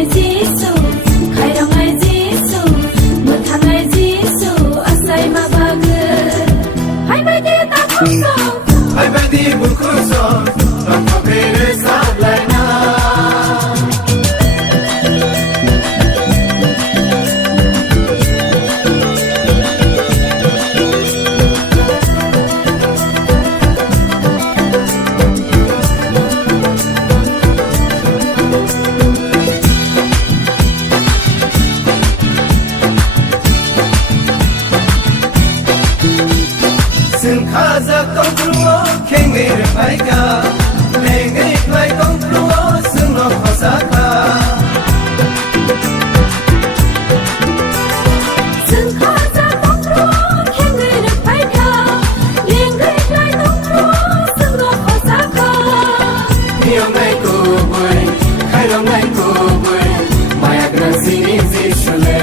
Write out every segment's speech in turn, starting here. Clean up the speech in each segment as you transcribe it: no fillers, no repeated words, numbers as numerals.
Khairongai Jisu, Khairongai Jisu, Mutangai Jisu, Asai Mabagu. Hai badi takuso, hai badi bukuso, Rakapere Sablana. Kaza kongkruo kengir paika lengri klai kongkruo suno khosaka Kaza kongkruo kengir paika lengri klai kongkruo suno khosaka Khairongai kubui khairongai kubui maya grasini zishule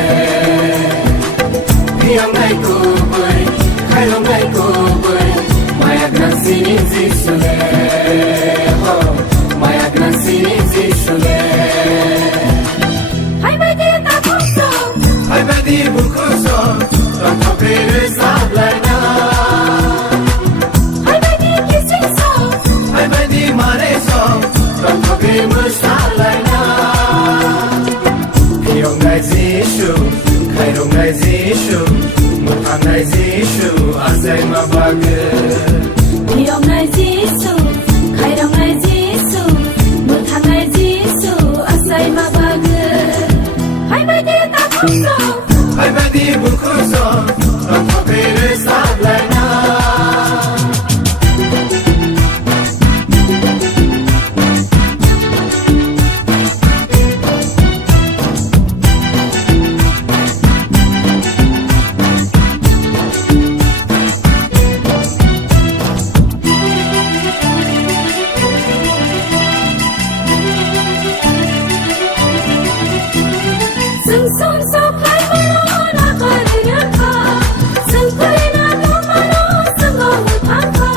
Khairongai kubui khairongai kubui Maya grasini zishule Maya grasini zishule Hai badi takuso, Hai badi bukuso Rakapere Sablana hai badi kisiso, Hai badi mareso Rakapere Musalana Khairongai Jishu Khairongai Jishu Mutangai Jishu Asai Mabagu Khairongai Jisu, Khairongai Jisu, Mutangai Jisu, Asai Mabagu. Hai badi takuso, Hai badi bukuso Rakapere Sablana Sung sung so khai mano na kariyaka, sung khai na tumano sung utaka.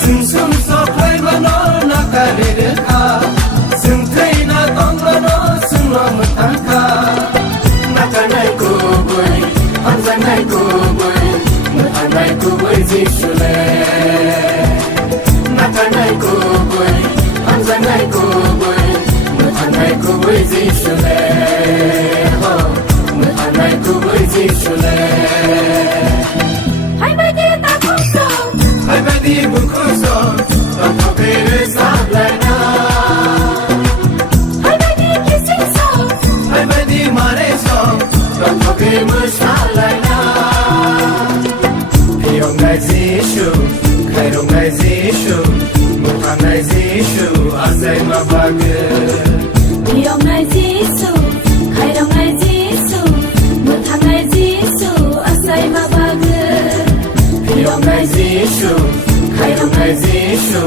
Sung sung so khai mano na karirka Sung khai na tong mano sung lo mutanka Nakanai kubui Anzanai kubui Mutanai kubui zishule Nakanai kubui Anzanai kubui Mutanai kubui zishule Mutanai kubui zishule Hai badi takuso, Hai badi bukuso Rakapere Sablana hai badi kisiso, Hai badi mareso Rakapere Musalana Khairongai Jishu Khairongai Jishu Mutangai Jishu Asai Mabagu Khairongai Jisu, Khairongai Jisu, Mutangai Jisu, Asai Mabagu. Khairongai Jishu Khairongai Jishu